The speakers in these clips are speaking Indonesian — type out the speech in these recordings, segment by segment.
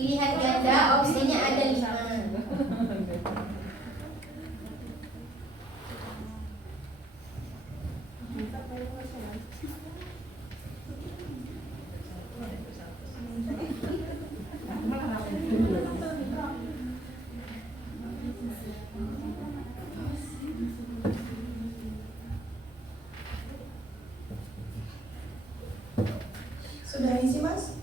Pilihan ganda opsinya ada 5. Sudah isi, Mas?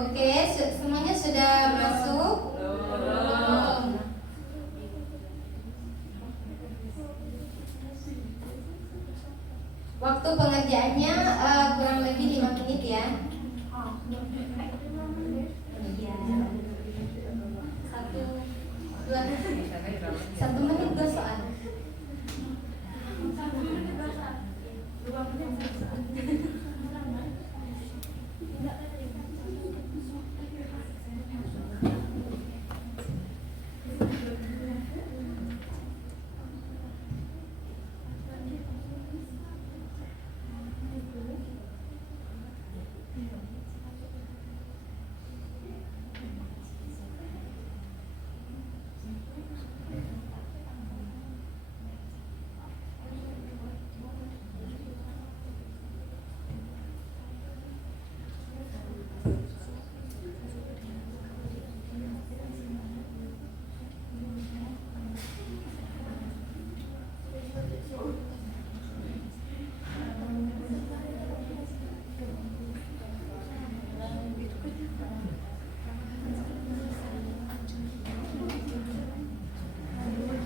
Oke, semuanya sudah masuk? Belum. Waktu pengerjaannya kurang lebih 5 menit ya. Satu menit 2 soal.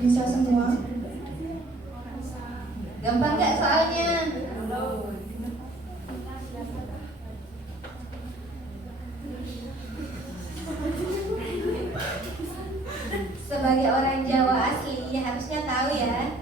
Bisa semua? Gampang nggak soalnya? Sebagai orang Jawa asli ya harusnya tahu ya.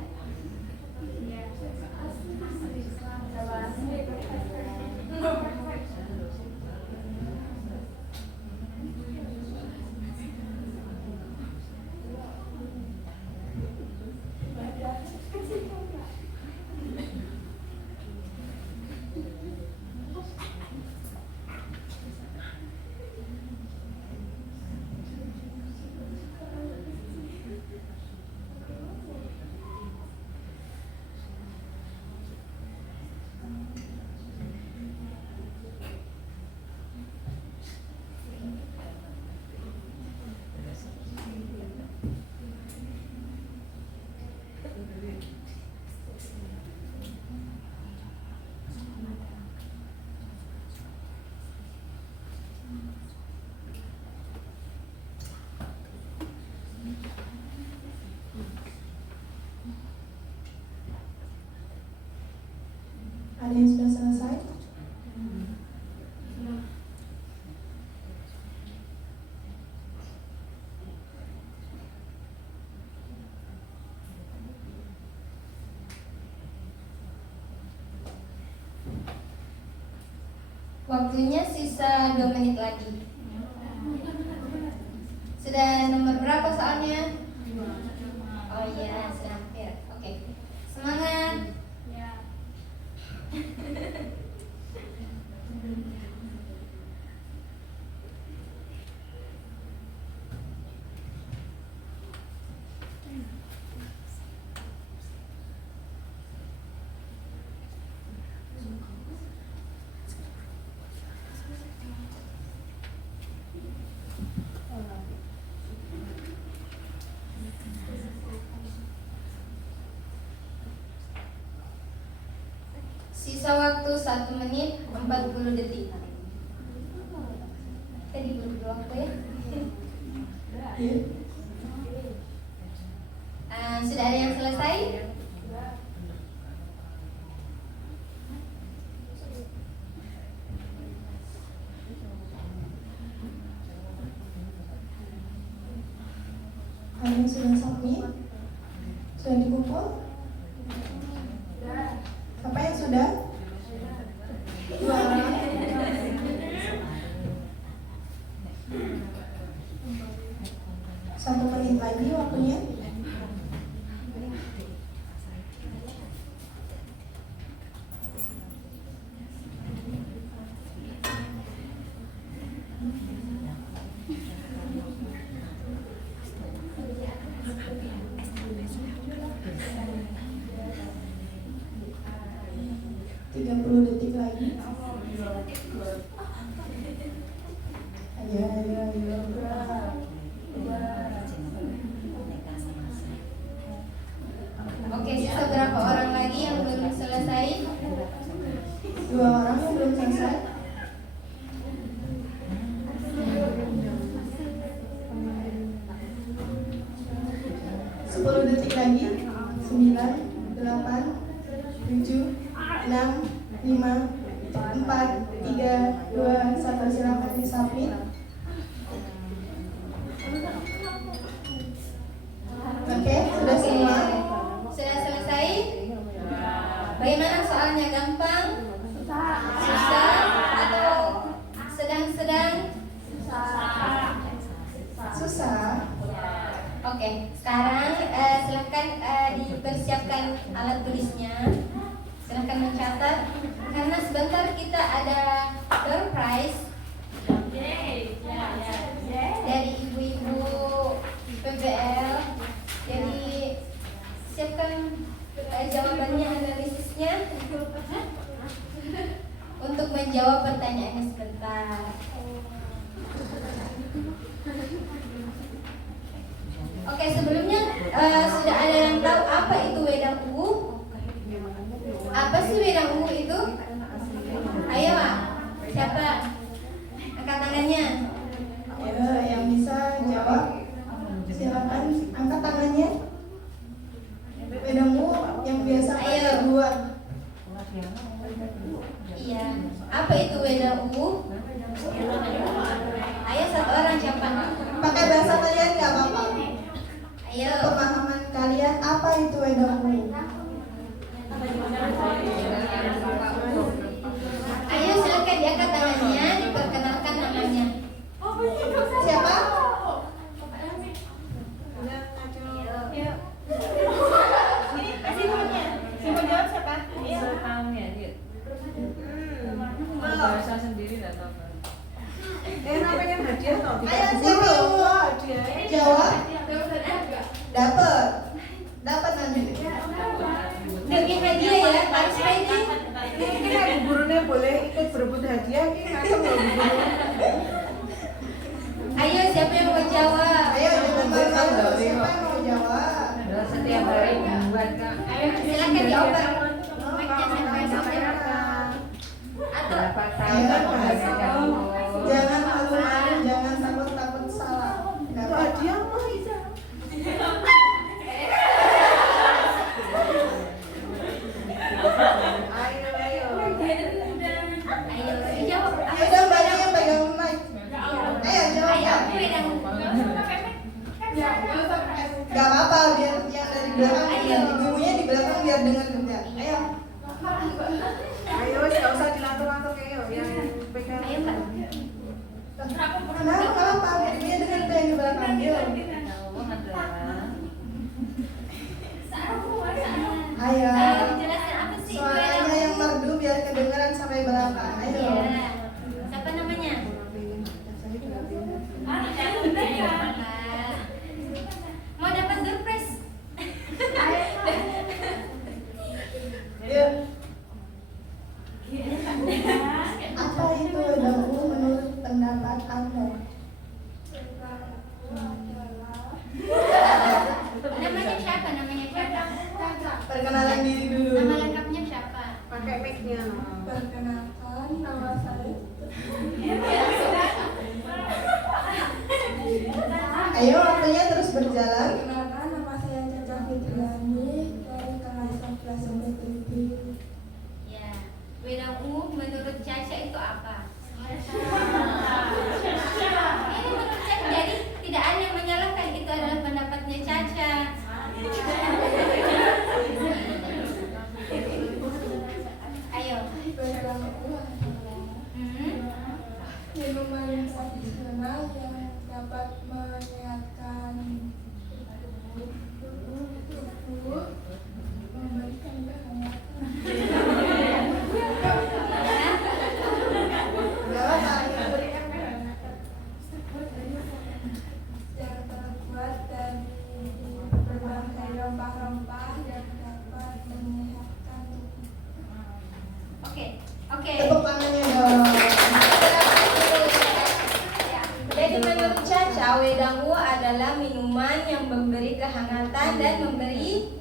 Ada yang sudah selesai? Waktunya sisa 2 menit lagi. Sudah nomor berapa soalnya? Oh iya, sudah hampir. Oke. Semangat. Sisa waktu 1 menit 40 detik. Kita diburu waktu ya. Sudah ada yang selesai? Ada yang sudah submit? Sudah dikumpul? Apa yang sudah? 1 menit lagi waktunya. 30 detik lagi. Ayo. Oke, sisa berapa orang lagi yang belum selesai? 2 orang yang belum selesai. 10 detik lagi. 9, 8, 7, 6, 5, 4, 3, 2, 1. Silakan disubmit. Oke, sudah semua. Sudah selesai? Bagaimana soalnya, gampang? Susah? Atau sedang-sedang? Susah. Oke, sekarang silakan dipersiapkan alat tulisnya. Silakan mencatat karena sebentar kita ada door prize dari ibu-ibu PBL. Jadi siapkan jawabannya, analisisnya untuk menjawab pertanyaannya sebentar. Oke, sebelumnya sudah ada yang tahu apa itu wedang ungu? Apa sih wedang ungu itu? Ayo, Pak. Siapa? Angkat tangannya. Ayo, yang bisa jawab silakan angkat tangannya. Wedangmu yang biasa pakai buat. Iya. Apa itu wedang ungu? Ayo, satu orang siapa? Pakai bahasa kalian nggak apa-apa. Ayo. Pemahaman kalian apa itu wedang ungu? Ayo, silakan diangkat tangannya, diperkenalkan namanya. Siapa? Bahasa sendiri nggak tahu. Namanya hadiah toh. Ayo, siapa yang mau jawab? Dapat nanti. Demi hadiah ya, harus ready. Ini gurunya boleh ikut berebut hadiah, ini ngacem loh guru. Ayo, siapa yang mau jawab? Ayo, jangan malu-malu. Siapa yang mau jawab? Setiap hari buat Kak. Ayo, silakan dioper. Mic-nya sampai atau Berapa Ayo, tahun bahasa. kamu? Jangan malu-malu, jangan takut-takut salah. Nggak Itu apa-apa. hadiah mah. Ayo. ayo dijawab. Ayo dong, banyak yang pegang mic. Ayo, jawab. Ayo, aku wedang. Gak apa-apa, biar yang dari belakang, biar ibunya di belakang biar dengar juga. Ayo. Ayo, nggak usah dilantur-lantur kayak yang pegang. Ayo, Mbak. Kenapa? Kenapa? Ibunya dengar tuh yang di belakang. Yuk. Ayo. Ayo, jelaskan apa sih itu wedang Suaranya yang ungu? merdu biar kedengaran sampai belakang. Ayo. Iya. Siapa namanya? Mau dapat surprise? Yuk. Apa itu wedang ungu menurut pendapat Anda? Namanya siapa? Namanya siapa? Perkenalan diri dulu. Nama lengkapnya siapa? Pakai mic-nya. Perkenalkan, nama saya. Ayo, waktunya terus berjalan. Perkenalkan, nama saya Caca Fitriani dari kelas 11 SMP. Ya. Wedang ungu menurut Caca itu apa? Ini menurut Caca, jadi tidak ada yang menyalahkan, itu adalah pendapatnya Caca. Ayo. Wedang ungu adalah minuman tradisional yang dapat menyehatkan tubuh, memberikan kehangatan. Gak apa-apa. kehangatan dan memberi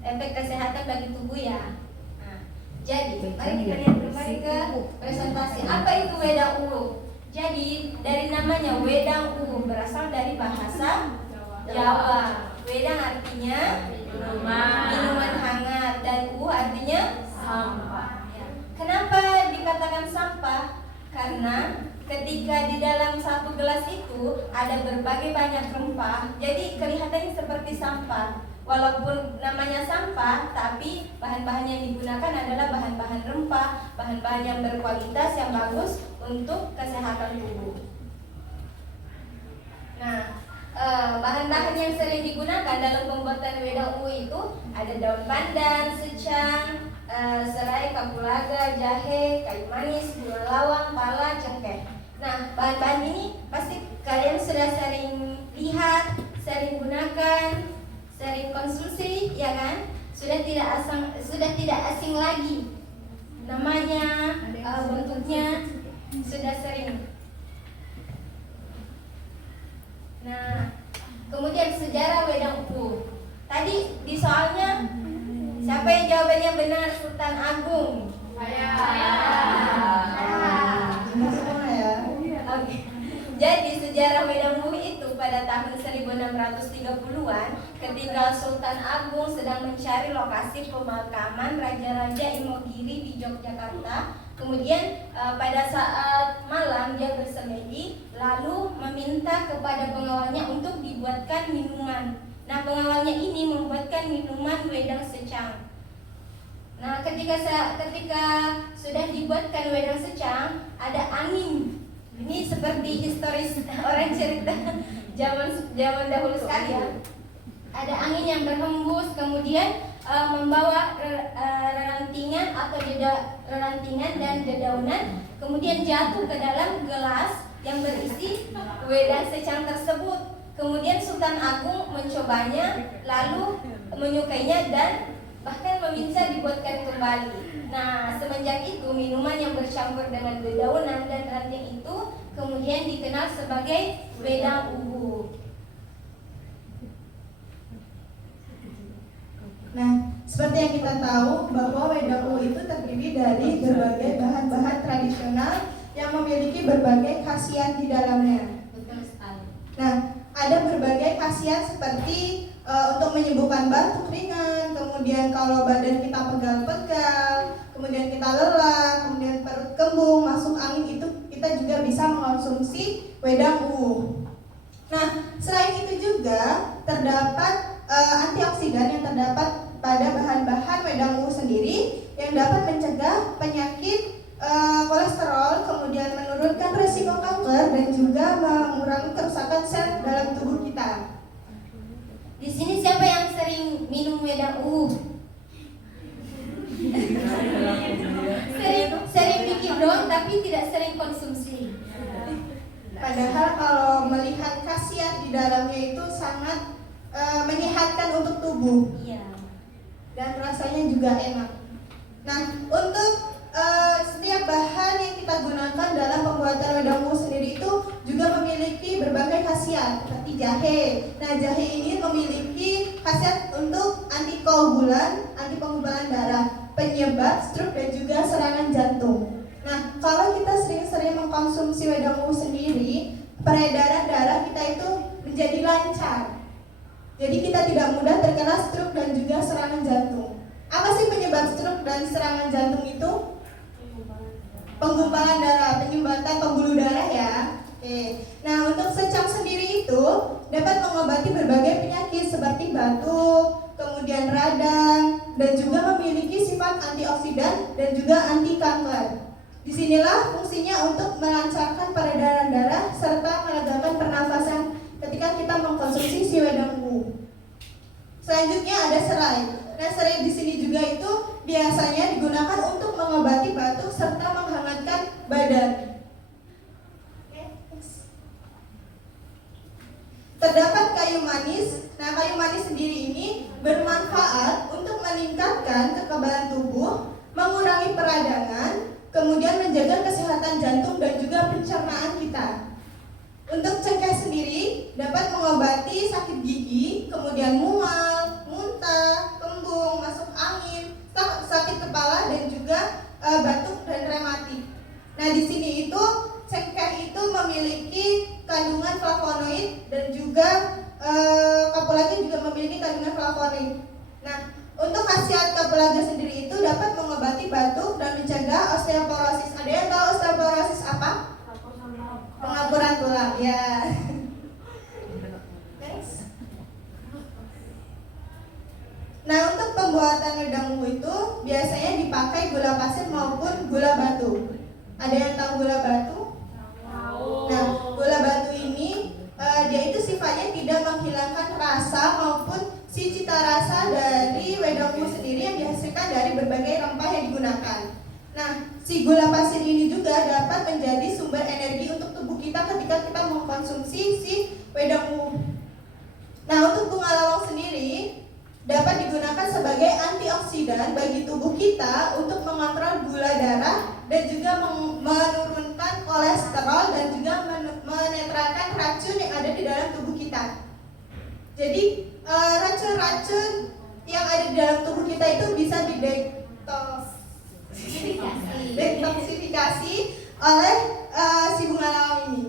efek kesehatan bagi tubuh ya. Nah, jadi mari kita lihat kembali ke presentasi. Apa itu wedang uwu? Jadi dari namanya wedang uwu berasal dari bahasa Jawa. Wedang artinya minuman hangat dan uwu artinya sampah. Ya. Kenapa dikatakan sampah? Karena ketika di dalam satu gelas itu ada berbagai banyak rempah, jadi kelihatannya seperti sampah. Walaupun namanya sampah, tapi bahan-bahan yang digunakan adalah bahan-bahan rempah, bahan-bahan yang berkualitas, yang bagus untuk kesehatan tubuh. Nah, bahan-bahan yang sering digunakan dalam pembuatan wedang uwu itu ada daun pandan, secang, serai, kapulaga, jahe, kayu manis, gula lawang, pala, cengkeh. Nah, bahan-bahan ini pasti kalian sudah sering lihat, sering gunakan, sering konsumsi, ya kan? Sudah tidak asing lagi. Namanya, bentuknya sudah sering. Nah, kemudian sejarah wedang uwu. Tadi di soalnya siapa yang jawabannya benar? Sultan Agung. Saya. Semua ya. Oke. Jadi sejarah wedang uwu itu pada tahun 1630-an ketika Sultan Agung sedang mencari lokasi pemakaman Raja-Raja Imogiri di Yogyakarta. Kemudian pada saat malam dia bersemedi lalu meminta kepada pengawalnya untuk dibuatkan minuman. Nah, pengawalnya ini membuatkan minuman wedang secang. Nah, ketika sudah dibuatkan wedang secang, ada angin. Ini seperti historis orang cerita zaman dahulu sekali ya. Ada angin yang berhembus, kemudian membawa rerantingan atau rerantingan dan dedaunan, kemudian jatuh ke dalam gelas yang berisi wedang secang tersebut. Kemudian Sultan Agung mencobanya, lalu menyukainya dan bahkan meminta dibuatkan kembali. Nah, semenjak itu minuman yang bercampur dengan dedaunan dan ranting itu kemudian dikenal sebagai wedang uwu. Nah, seperti yang kita tahu bahwa wedang uwu itu terdiri dari berbagai bahan-bahan tradisional yang memiliki berbagai khasiat di dalamnya. Betul sekali. Nah, ada berbagai khasiat seperti untuk menyembuhkan batuk ringan, kemudian kalau badan kita pegal-pegal, kemudian kita lelah, kemudian perut kembung, masuk angin, itu kita juga bisa mengonsumsi wedang uwu. Nah, selain itu juga terdapat antioksidan yang terdapat pada bahan-bahan wedang uwu sendiri yang dapat mencegah penyakit kolesterol, kemudian menurunkan risiko kanker dan juga mengurangi kerusakan sel dalam tubuh kita. Di sini siapa yang sering minum wedang uwu? sering bikin doang tapi tidak sering konsumsi. Padahal kalau melihat khasiat di dalamnya itu sangat menyehatkan untuk tubuh. Iya. Dan rasanya juga enak. Nah, untuk setiap bahan yang kita gunakan dalam pembuatan wedang uwu sendiri itu juga memiliki berbagai khasiat seperti jahe. Nah, jahe ini memiliki khasiat untuk anti koagulan, anti penggumpalan darah, penyebab stroke dan juga serangan jantung. Nah, kalau kita sering-sering mengkonsumsi wedang uwu sendiri, peredaran darah kita itu menjadi lancar. Jadi kita tidak mudah terkena stroke dan juga serangan jantung. Apa sih penyebab stroke dan serangan jantung itu? Penggumpalan darah, penyumbatan pembuluh darah ya. Oke. Nah, untuk secang sendiri itu dapat mengobati berbagai penyakit seperti batuk, kemudian radang, dan juga memiliki sifat antioksidan dan juga anti kanker. Disinilah fungsinya untuk melancarkan peredaran darah serta melegakan pernafasan ketika kita mengkonsumsi si wedang uwu. Selanjutnya ada serai. Nah, serai di sini juga itu biasanya digunakan untuk mengobati batuk serta menghangatkan badan. Terdapat kayu manis. Nah, kayu manis sendiri ini bermanfaat untuk meningkatkan kekebalan tubuh, mengurangi peradangan, kemudian menjaga kesehatan jantung dan juga pencernaan kita. Untuk cengkeh sendiri dapat mengobati sakit gigi, kemudian mual, muntah, kembung, masuk angin, sakit kepala dan juga batuk dan rematik. Nah, di sini itu cengkeh itu memiliki kandungan flavonoid dan juga kapulaga juga memiliki kandungan flavonoid. Nah, untuk khasiat kapulaga sendiri itu dapat mengobati batuk dan mencegah osteoporosis. Ada yang tahu osteoporosis apa? Pengapuran tulang, ya. Next. Nah, untuk pembuatan wedang uwu itu biasanya dipakai gula pasir maupun gula batu. Ada yang tahu gula batu? Nah, gula batu ini dia itu sifatnya tidak menghilangkan rasa maupun si cita rasa dari wedang uwu sendiri yang dihasilkan dari berbagai rempah yang digunakan. Nah, si gula pasir ini juga dapat menjadi sumber energi untuk tubuh kita ketika kita mengkonsumsi si wedang uwu. Nah, untuk bunga lawang sendiri dapat digunakan sebagai antioksidan bagi tubuh kita untuk mengontrol gula darah dan juga menurunkan kolesterol dan juga menetralkan racun yang ada di dalam tubuh kita. Jadi racun-racun yang ada di dalam tubuh kita itu bisa detoksifikasi oleh si bunga lawang ini.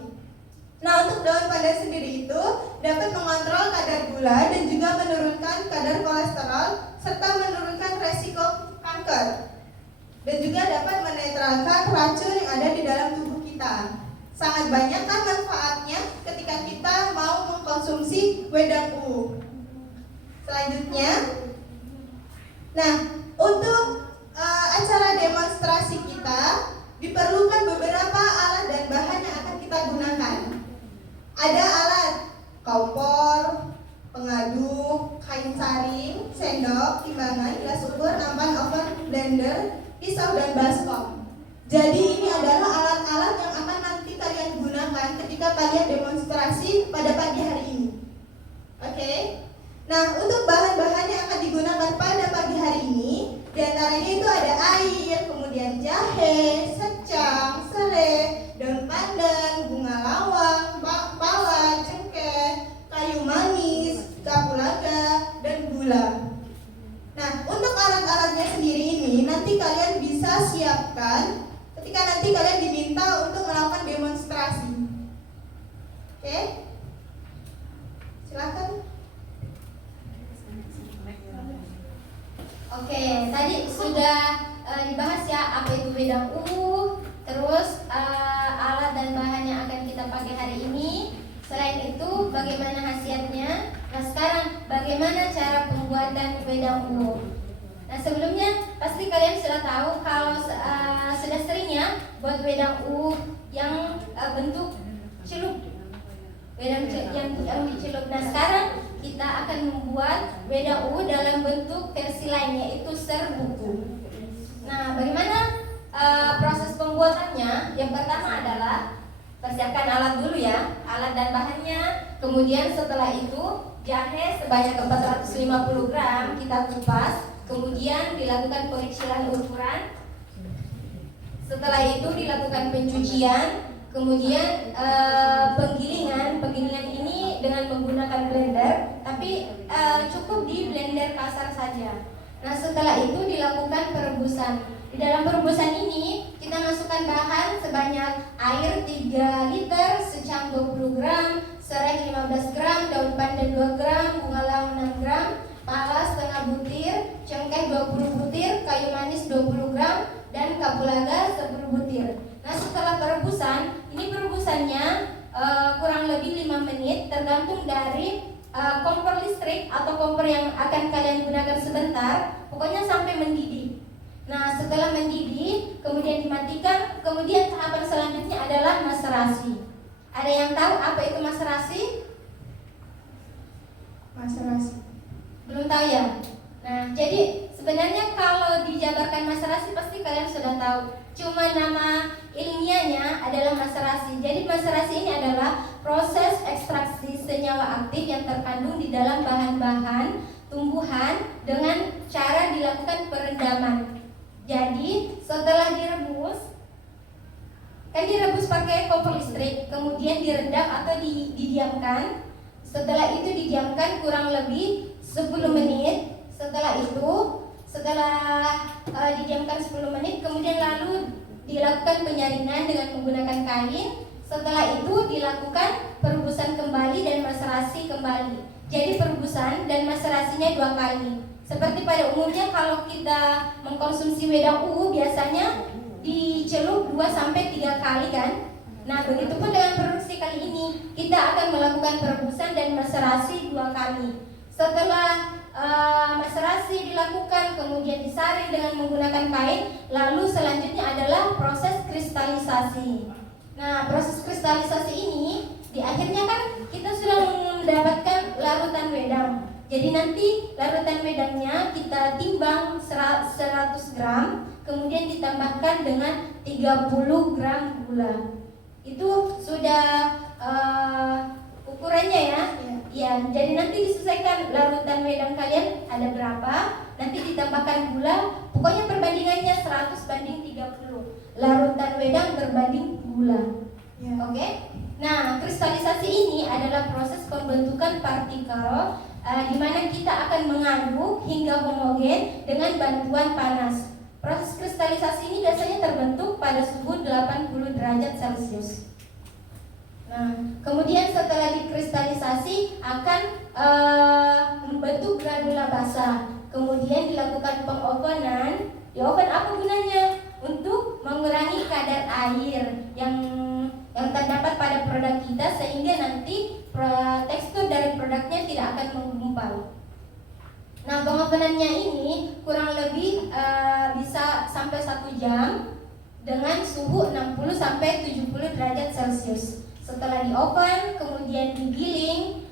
Nah, untuk daun pandan sendiri itu dapat mengontrol kadar gula dan juga menurunkan kadar kolesterol serta menurunkan resiko kanker dan juga dapat menetralkan racun yang ada di dalam tubuh kita. Sangat banyak kan manfaatnya ketika kita mau mengkonsumsi wedang uwu. Selanjutnya, nah, untuk acara demonstrasi kita diperlukan beberapa alat dan bahan yang akan kita gunakan. Ada alat kompor, pengaduk, kain saring, sendok, timbangan, gelas ukur, nampan, oven, blender, pisau dan baskom. Jadi ini adalah alat-alat yang akan nanti kalian gunakan ketika kalian demonstrasi pada pagi hari ini. Oke? Nah, untuk bahan-bahan yang akan digunakan pada pagi hari ini, diantaranya itu ada air, kemudian jahe, secang, serai, daun pandan, bunga lawang, pala, cengkeh, kayu manis, kapulaga, dan gula. Nah, untuk alat-alatnya sendiri ini nanti kalian bisa siapkan ketika nanti kalian diminta untuk melakukan demonstrasi. Oke? Silakan. Oke, tadi sudah dibahas ya apa itu wedang uwu, terus alat dan bahan yang akan kita pakai hari ini. Selain itu, bagaimana khasiatnya? Nah, sekarang bagaimana cara pembuatan wedang uwu? Nah, sebelumnya pasti kalian sudah tahu kalau sudah seringnya buat wedang uwu yang bentuk celup, wedang yang dicelup. Nah, sekarang kita akan membuat wedang uwu dalam bentuk versi lain, yaitu serbuk. Nah, bagaimana proses pembuatannya? Yang pertama adalah persiapkan alat dulu ya, alat dan bahannya. Kemudian setelah itu jahe sebanyak 450 gram kita kupas. Kemudian dilakukan pengecilan ukuran. Setelah itu dilakukan pencucian. Kemudian penggilingan ini dengan menggunakan blender, tapi cukup di blender kasar saja. Nah, setelah itu dilakukan perebusan. Di dalam perebusan ini kita masukkan bahan sebanyak air 3 liter, secang 20 gram, serai 15 gram, daun pandan 2 gram, bunga lawang 6 gram, pala setengah butir, cengkeh 20 butir, kayu manis 20 gram, dan kapulaga 10 butir. Nah, setelah perebusan, ini perebusannya kurang lebih 5 menit tergantung dari kompor listrik atau kompor yang akan kalian gunakan sebentar, pokoknya sampai mendidih. Nah, setelah mendidih, kemudian dimatikan, kemudian tahapan selanjutnya adalah maserasi. Ada yang tahu apa itu maserasi? Maserasi. Belum tahu ya? Nah, jadi sebenarnya kalau dijabarkan maserasi pasti kalian sudah tahu. Cuma nama ilmiahnya adalah maserasi. Jadi maserasi ini adalah proses ekstraksi senyawa aktif yang terkandung di dalam bahan-bahan tumbuhan dengan cara dilakukan perendaman. Jadi setelah direbus, kan direbus pakai pakai kompor listrik, kemudian direndam atau didiamkan. Setelah itu didiamkan kurang lebih 10 menit. Setelah didiamkan 10 menit, kemudian lalu dilakukan penyaringan dengan menggunakan kain. Setelah itu dilakukan perebusan kembali dan maserasi kembali. Jadi perebusan dan maserasinya 2 kali. Seperti pada umumnya kalau kita mengkonsumsi wedang uwu biasanya dicelup 2-3 kali kan. Nah, begitupun dengan produksi kali ini, kita akan melakukan perebusan dan maserasi 2 kali. Setelah maserasi dilakukan, kemudian disaring dengan menggunakan kain, lalu selanjutnya adalah proses kristalisasi. Nah, proses kristalisasi ini di akhirnya kan kita sudah mendapatkan larutan wedang. Jadi nanti larutan wedangnya kita timbang 100 gram, kemudian ditambahkan dengan 30 gram gula. Itu sudah ukurannya ya. Ya, jadi nanti disesuaikan larutan wedang kalian ada berapa, nanti ditambahkan gula. Pokoknya perbandingannya 100:30. Larutan wedang berbanding gula. Ya. Oke. Nah, kristalisasi ini adalah proses pembentukan partikel di mana kita akan mengaduk hingga homogen dengan bantuan panas. Proses kristalisasi ini biasanya terbentuk pada suhu 80 derajat Celcius. Nah, kemudian setelah dikristalisasi akan membentuk granula basah. Kemudian dilakukan pengovenan. Di oven apa gunanya? Untuk mengurangi kadar air yang terdapat pada produk kita sehingga nanti tekstur dari produknya tidak akan menggumpal. Nah, pengovenannya ini kurang lebih bisa sampai 1 jam dengan suhu 60-70 derajat Celcius. Setelah di oven, kemudian digiling,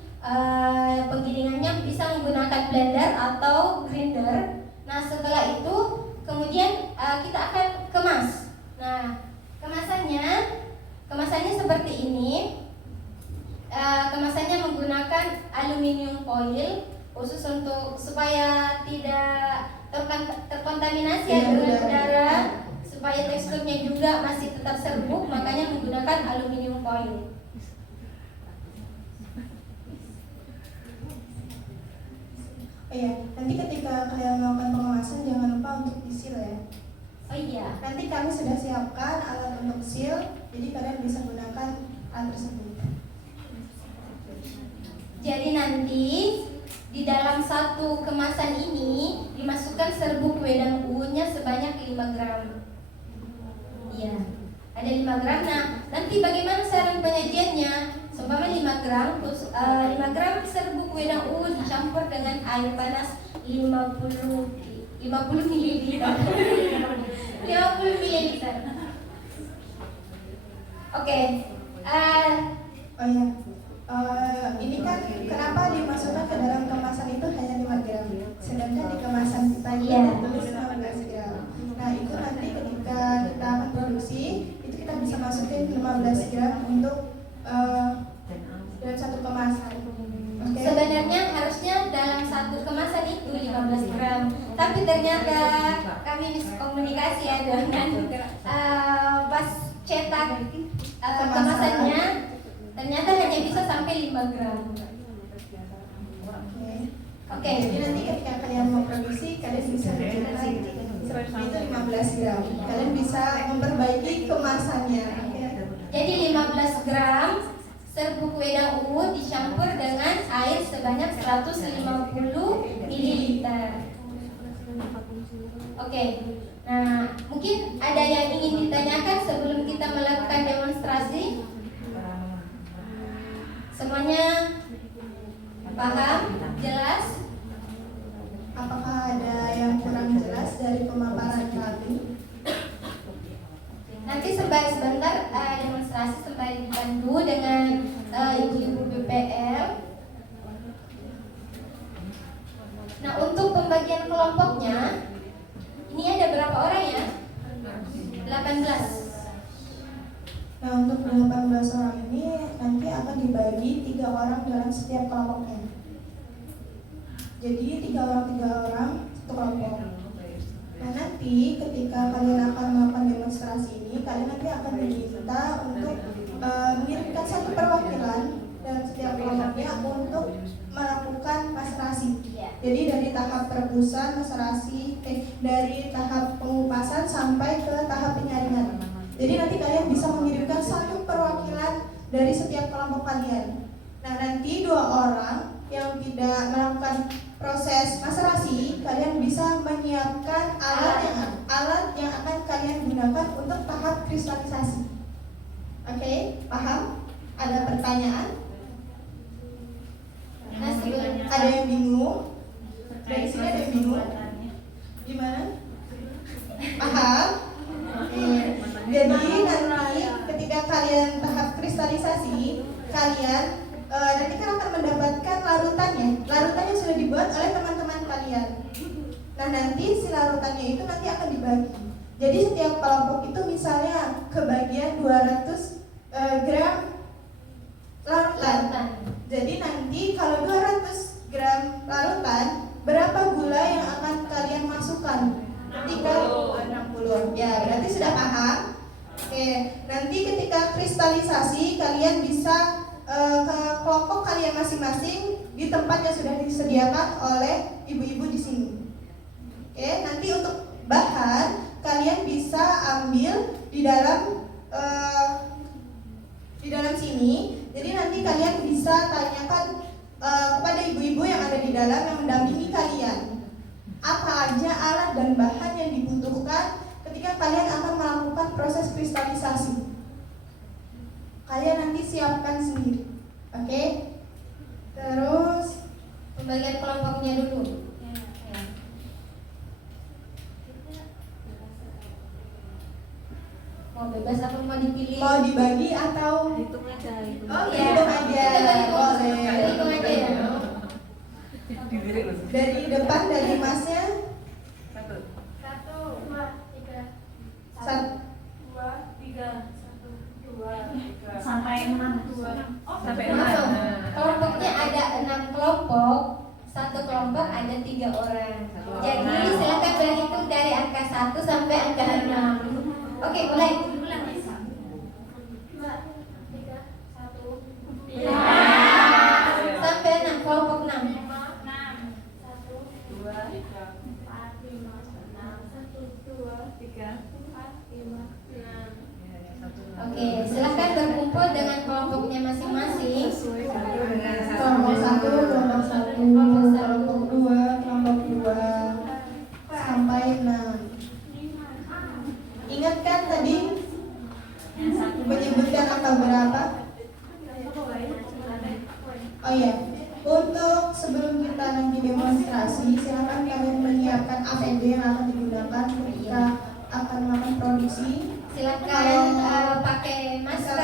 penggilingannya bisa menggunakan blender atau grinder. Nah, setelah itu kemudian kita akan kemas. Nah, kemasannya seperti ini. Kemasannya menggunakan aluminium foil khusus untuk supaya tidak terkontaminasi dengan udara, supaya teksturnya juga masih tetap serbuk, makanya menggunakan aluminium foil. Oh iya, nanti ketika kalian melakukan pengemasan jangan lupa untuk disil ya. Oh iya. Nanti kami sudah siapkan alat untuk seal, jadi kalian bisa gunakan alat tersebut. Jadi nanti di dalam satu kemasan ini dimasukkan serbuk wedang uwunya sebanyak 5 gram. Iya, ada 5 gram. Nah, nanti bagaimana cara penyajiannya? Seumpama 5 gram, 5 gram serbuk wedang uwu dicampur dengan air panas 50 ml. 50 ml. Oke. Oh iya, ini kan kenapa dimasukkan ke dalam kemasan itu hanya 5 gram, sedangkan di kemasan kita ini tulis 15 gram. Nah, itu nanti ketika kita akan produksi, itu kita bisa masukin 15 gram untuk dalam satu kemasan. Okay. Sebenarnya harusnya dalam satu kemasan itu 15 gram, tapi ternyata kami miskomunikasi ya dengan pas cetak kemasannya, ternyata hanya bisa sampai 5 gram. Oke. Jadi nanti ketika kalian mau produksi, kalian bisa mencetak itu 15 gram. Kalian bisa memperbaiki kemasannya. Jadi 15 gram serbuk wedang uwu dicampur dengan air sebanyak 150 ml. Oke. Nah, mungkin ada yang ingin ditanyakan sebelum kita melakukan demonstrasi? Semuanya paham? Jelas? Apakah ada yang kurang jelas dari pemaparan kami? Nanti sebentar demonstrasi sembari dipandu dengan ibu-ibu BPL. Nah, untuk pembagian kelompoknya ini ada berapa orang ya? 18. Nah, untuk 18 orang ini nanti akan dibagi 3 orang dalam setiap kelompoknya. Jadi 3 orang satu kelompok. Nah, nanti ketika kalian akan melakukan demonstrasi ini, kalian nanti akan diminta untuk Jadi dari tahap perebusan, maserasi, dari tahap pengupasan sampai ke tahap penyaringan. Jadi nanti kalian bisa mengirimkan satu perwakilan dari setiap kelompok kalian. Nah, nanti 2 orang yang tidak melakukan proses maserasi, kalian bisa menyiapkan alat yang akan kalian gunakan untuk tahap kristalisasi. Oke, paham? Ada pertanyaan? Nah, sebelum Ada yang bingung? Dari sini ada yang bingung? Gimana? Paham? Oke. Jadi nanti ketika kalian tahap kristalisasi, kalian nanti kan akan mendapatkan larutannya. Larutannya sudah dibuat oleh teman-teman kalian. Nah, nanti si larutannya itu nanti akan dibagi. Jadi setiap kelompok itu misalnya kebagian 200 gram larutan. Jadi nanti kalau 200 gram larutan, berapa gula yang akan kalian masukkan? Ketika 60. Ya, berarti sudah paham. Oke, nanti ketika kristalisasi kalian bisa ke kelompok kalian masing-masing di tempat yang sudah disediakan oleh ibu-ibu di sini. Oke, nanti untuk bahan kalian bisa ambil di dalam sini. Jadi nanti kalian bisa tanyakan kepada ibu-ibu yang ada di dalam yang mendampingi kalian, apa aja alat dan bahan yang dibutuhkan ketika kalian akan melakukan proses kristalisasi. Kalian nanti siapkan sendiri. Oke? Terus pembagian kelompoknya dulu. Mau bebas apa mau dipilih? mau dibagi atau Hitung aja itu. Oh iya. hitung aja? Boleh. Hitung aja ya. Diri loh. Dari depan, dari masnya. 1, 1, 2, 3, 1, 2, 3, 1, 2, 3. sampai 6. Sampai 6. Kelompoknya ada 6 kelompok. Satu kelompok ada 3 orang. Jadi silakan berhitung dari angka 1 sampai angka 6. Oke, mulai. 2, 3, 1, Sampai 6, kelompok 6. 5, 6, 1, 2, 3, 4, 5, 6, 1, 2, 3, 4, 5, 6. Oke, silakan berkumpul dengan kelompoknya masing-masing. kelompok 1, kelompok 1, kelompok 2, kelompok 2 sampai 6. Ingat kan tadi menyebutkan angka berapa? Oh iya, untuk sebelum kita nanti demonstrasi, silakan kalian menyiapkan APD yang akan digunakan ketika akan melakukan produksi. Silakan pakai masker,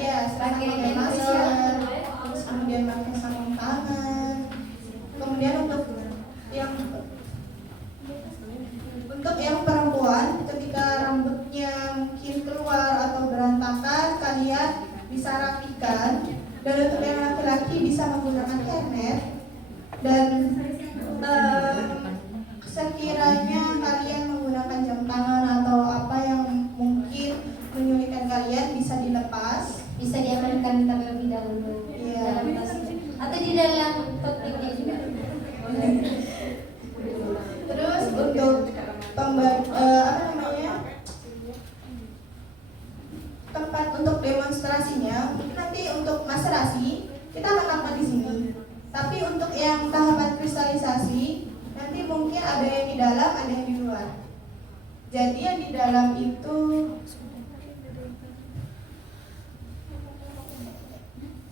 Ya, silakan pakai pakai hand masker, glove. terus kemudian pakai sarung tangan. Kemudian untuk yang perempuan, ketika rambutnya mungkin keluar atau berantakan, kalian bisa rapikan. Dan untuk yang laki-laki bisa menggunakan hairnet. Dan sekiranya kalian menggunakan jam tangan atau apa yang mungkin menyulitkan kalian, bisa dilepas. Bisa diamankan terlebih dahulu. Iya. Dalam tasnya. Atau di dalam topinya juga. Terus untuk tempat untuk demonstrasinya, nanti untuk maserasi kita akan lakukan di sini. Tapi untuk yang tahapan kristalisasi, nanti mungkin ada yang di dalam, ada yang di luar. Jadi yang di dalam itu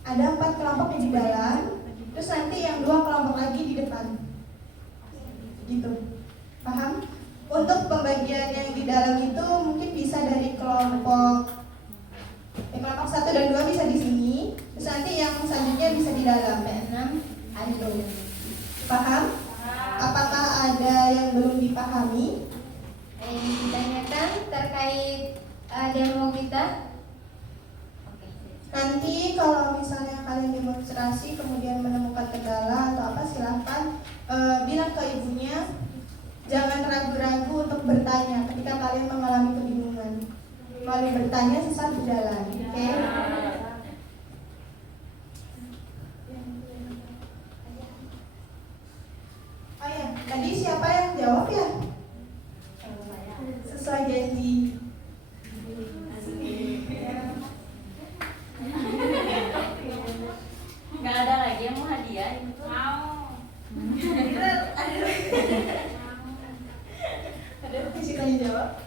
ada 4 kelompok yang di dalam, terus nanti yang 2 kelompok lagi di depan. Gitu. Paham? Untuk pembagian yang di dalam itu mungkin bisa dari kelompok 1 dan 2 bisa di sini, terus nanti yang selanjutnya bisa di dalam. 6 ada. Paham? Apakah ada yang belum dipahami? Yang ditanyakan terkait demo kita? Nanti kalau misalnya kalian demonstrasi kemudian menemukan kendala atau apa, silahkan bilang ke ibunya. Jangan ragu-ragu untuk bertanya ketika kalian mengalami kebingungan. Malu bertanya sesat berjalan. Oke? siapa yang jawab ya? Sesuai janji. Nggak ada lagi yang mau hadiah? Ada sekali jawab.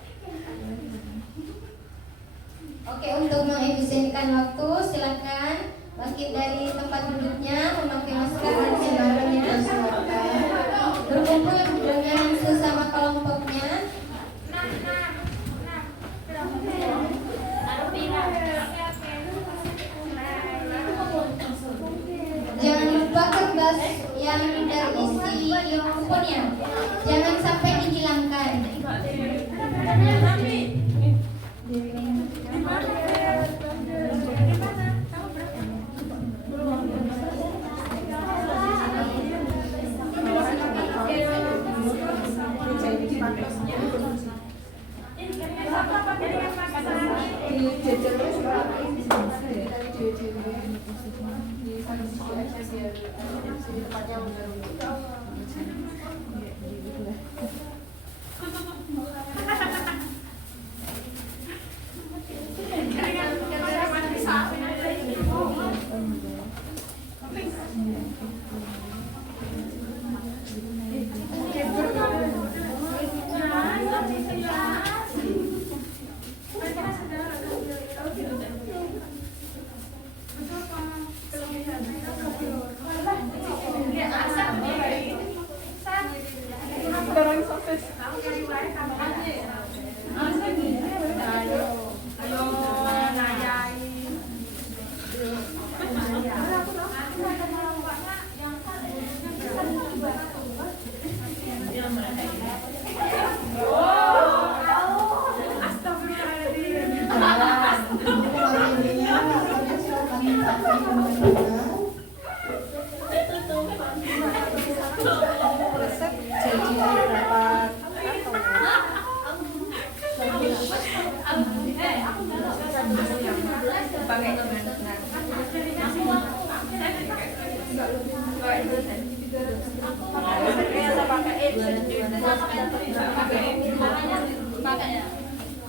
Oke, untuk mengefisienkan waktu, silakan bangkit dari tempat duduknya, memakai masker dan Silakan helmnya, dipersilakan. berkumpul dengan sesama kelompoknya. Jangan lupa kertas yang terisi earphone-nya, jangan sampai dihilangkan.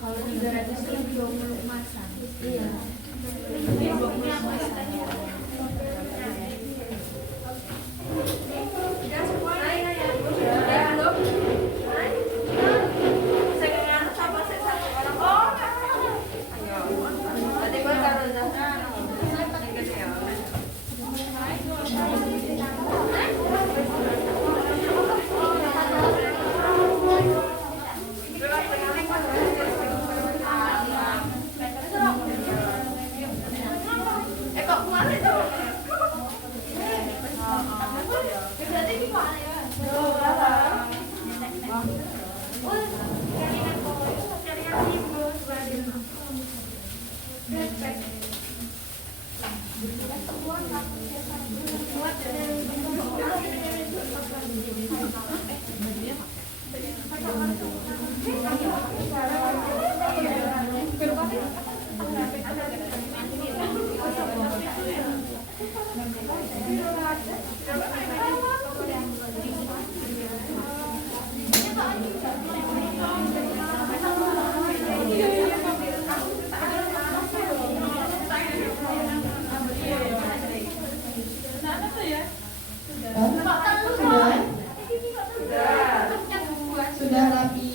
Kalau 320 emasan. Iya. Sudah rapi.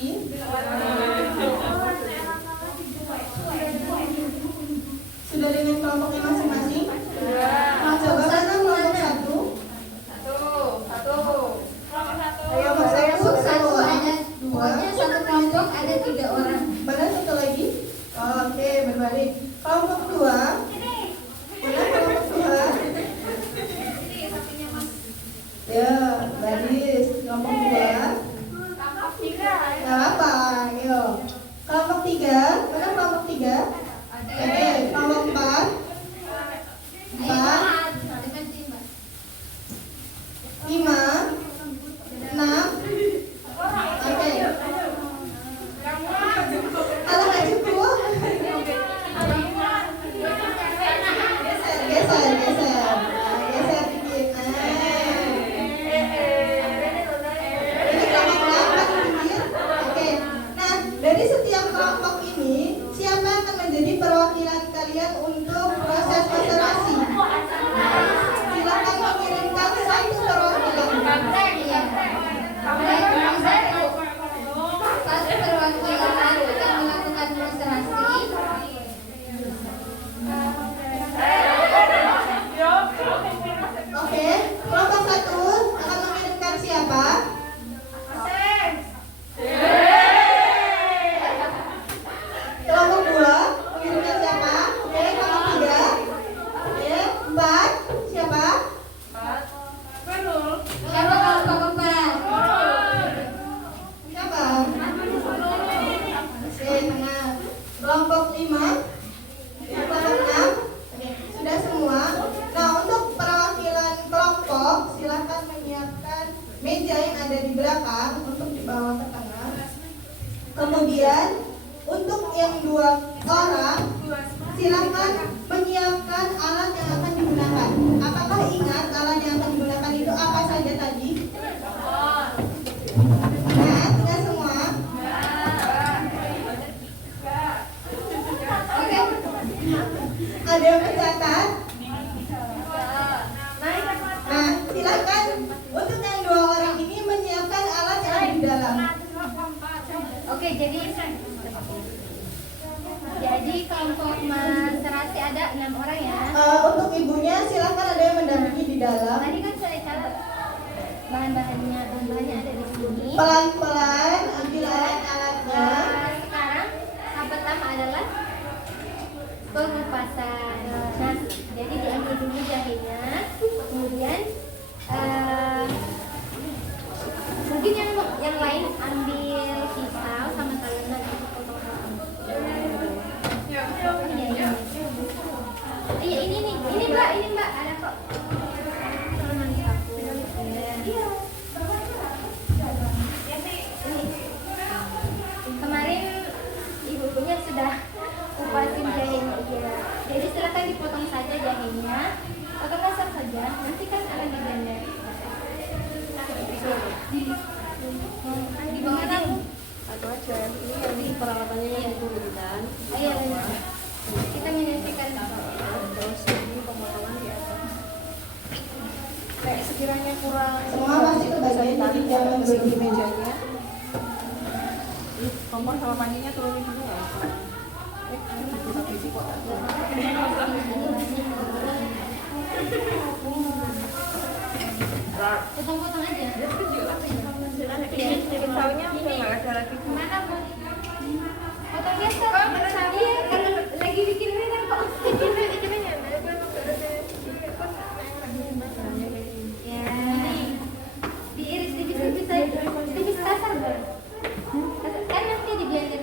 meja yang ada di belakang untuk dibawa ke tengah. Kemudian untuk yang 2 orang silakan menyiapkan alat yang akan digunakan. Apakah ingat alat yang akan digunakan itu apa saja tadi? Ingat? Ingat semua? Oke. Ada yang mencatat? Nah, silakan untuk yang 2 orang ini menyiapkan alat yang ada di dalam. Oke, jadi kelompok Mas Serasi ada 6 orang ya. Untuk ibunya silakan ada yang mendampingi di dalam. Tadi kan saya catat bahan-bahannya ada di sini. Pelan-pelan ambil alat-alatnya. Sekarang tahap pertama adalah pengupasan. Nah, jadi diambil dulu jahenya, kemudian mungkin yang lain ambil pisau sama talenan untuk potong-potong. Iya ini mbak ada kok. Talenan sapu. Iya. Kemarin ibu-ibunya sudah kupasin jahenya aja. Jadi silakan dipotong saja jahenya, potong kasar saja. Nanti kan akan diblender. Di bawah aja. Satu aja. Ini tadi peralatannya yang digunakan. Ayo kita menyaksikan. Terus ini pemotongan di atas. Kayak sekiranya kurang. Semua masih kebagian jadi jangan di berdiri. mejanya. Kompor sama pandinya turunin dulu ya. Satu biji kok. Potong-potong aja. Pisaunya udah nggak ada lagi. Mana bu? Potong biasa. Iya, karena lagi bikin ini kan kok. Ya, diiris tipis-tipis aja. Tipis kasar kan nanti di blender